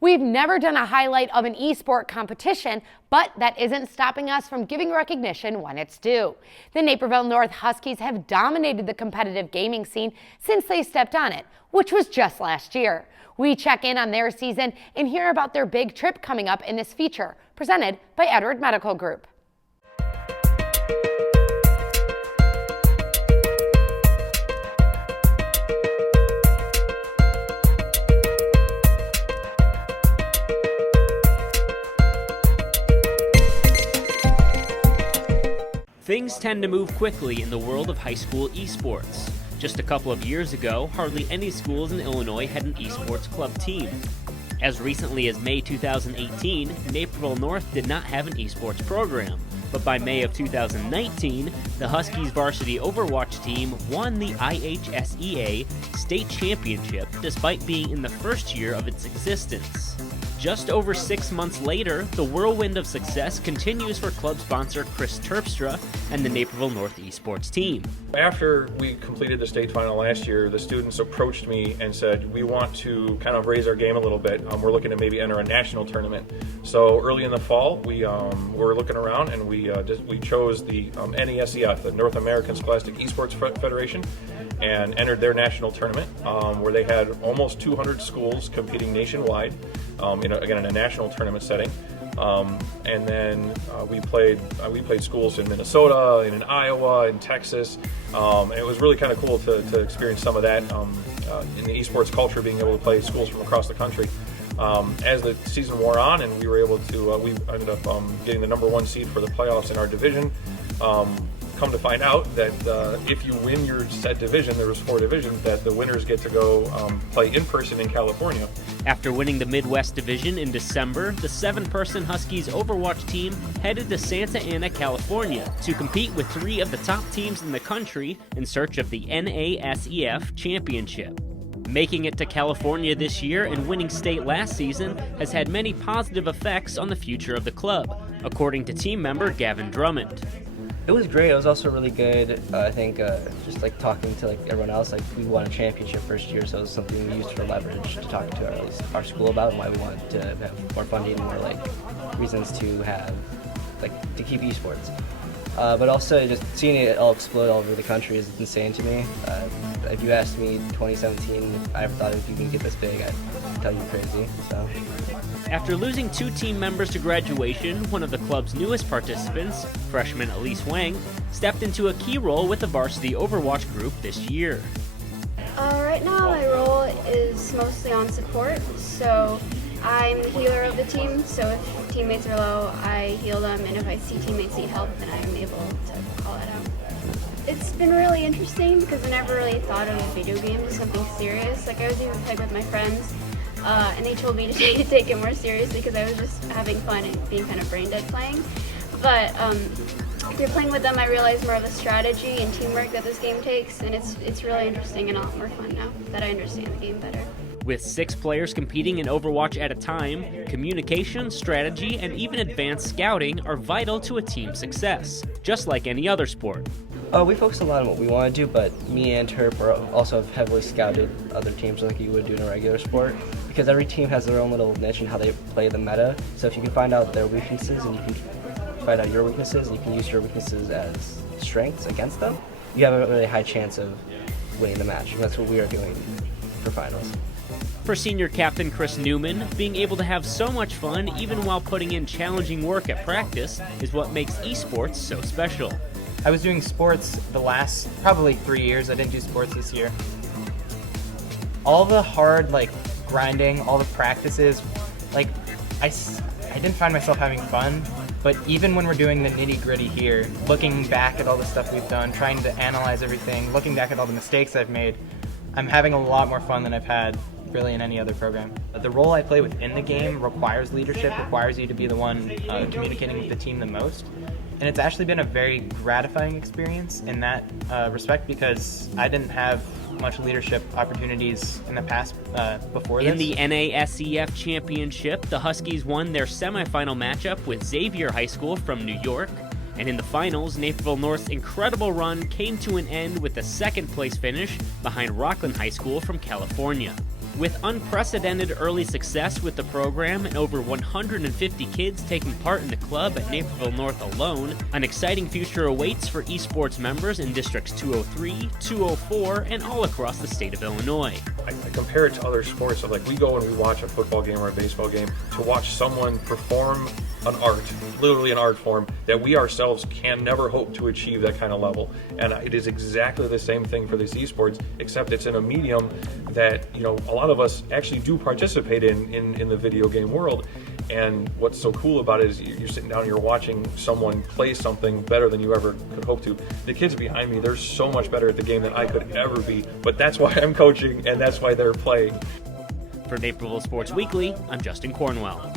We've never done a highlight of an esport competition, but that isn't stopping us from giving recognition when it's due. The Naperville North Huskies have dominated the competitive gaming scene since they stepped on it, which was just last year. We check in on their season and hear about their big trip coming up in this feature, presented by Edward Medical Group. Things tend to move quickly in the world of high school esports. Just a couple of years ago, hardly any schools in Illinois had an esports club team. As recently as May 2018, Naperville North did not have an esports program. But by May of 2019, the Huskies varsity Overwatch team won the IHSEA state championship despite being in the first year of its existence. Just over 6 months later, the whirlwind of success continues for club sponsor Chris Terpstra and the Naperville North Esports team. After we completed the state final last year, the students approached me and said, we want to kind of raise our game a little bit. We're looking to maybe enter a national tournament. So early in the fall, we were looking around and we chose the NESEF, the North American Scholastic Esports Federation, and entered their national tournament where they had almost 200 schools competing nationwide. Again, in a national tournament setting, and then we played schools in Minnesota, and in Iowa, in Texas, and it was really kind of cool to experience some of that in the esports culture, being able to play schools from across the country. As the season wore on, and we were able to, we ended up getting the #1 seed for the playoffs in our division. Come to find out that if you win your said division, there was 4 divisions, that the winners get to go play in person in California. After winning the Midwest Division in December, the 7-person Huskies Overwatch team headed to Santa Ana, California to compete with 3 of the top teams in the country in search of the NASEF championship. Making it to California this year and winning state last season has had many positive effects on the future of the club, according to team member Gavin Drummond. It was great. It was also really good. I think just like talking to everyone else, we won a championship first year, so it was something we used for leverage to talk to our school about and why we wanted to have more funding, more reasons to have to keep esports. But also just seeing it all explode all over the country is insane to me. If you asked me in 2017 if I ever thought it would even get this big, I'd tell you crazy. So. After losing 2 team members to graduation, one of the club's newest participants, freshman Elise Wang, stepped into a key role with the varsity Overwatch group this year. Right now my role is mostly on support, so I'm the healer of the team, so if teammates are low, I heal them, and if I see teammates need help, then I'm able to call it out. It's been really interesting because I never really thought of video games as something serious. I was even playing with my friends, and they told me to take it more seriously because I was just having fun and being kind of brain dead playing. But through playing with them, I realized more of the strategy and teamwork that this game takes, and it's really interesting and a lot more fun now that I understand the game better. With 6 players competing in Overwatch at a time, communication, strategy, and even advanced scouting are vital to a team's success, just like any other sport. We focus a lot on what we want to do, but me and Terp also have heavily scouted other teams like you would do in a regular sport, because every team has their own little niche in how they play the meta. So if you can find out their weaknesses and you can find out your weaknesses and you can use your weaknesses as strengths against them, you have a really high chance of winning the match. And that's what we are doing for finals. For senior captain Chris Newman, being able to have so much fun even while putting in challenging work at practice is what makes esports so special. I was doing sports the last probably 3 years. I didn't do sports this year. All the hard grinding, all the practices, I didn't find myself having fun. But even when we're doing the nitty-gritty here, looking back at all the stuff we've done, trying to analyze everything, looking back at all the mistakes I've made, I'm having a lot more fun than I've had really in any other program. The role I play within the game requires leadership, requires you to be the one communicating with the team the most. And it's actually been a very gratifying experience in that respect because I didn't have much leadership opportunities in the past before this. In the NASEF championship, the Huskies won their semifinal matchup with Xavier High School from New York. And in the finals, Naperville North's incredible run came to an end with a second-place finish behind Rockland High School from California. With unprecedented early success with the program and over 150 kids taking part in the club at Naperville North alone, an exciting future awaits for esports members in Districts 203, 204, and all across the state of Illinois. I compare it to other sports. So like we go and we watch a football game or a baseball game to watch someone perform an art, literally an art form, that we ourselves can never hope to achieve that kind of level. And it is exactly the same thing for this esports, except it's in a medium that, you know, a lot of us actually do participate in the video game world. And what's so cool about it is you're sitting down and you're watching someone play something better than you ever could hope to. The kids behind me, they're so much better at the game than I could ever be, but that's why I'm coaching and that's why they're playing. For Naperville Sports Weekly, I'm Justin Cornwell.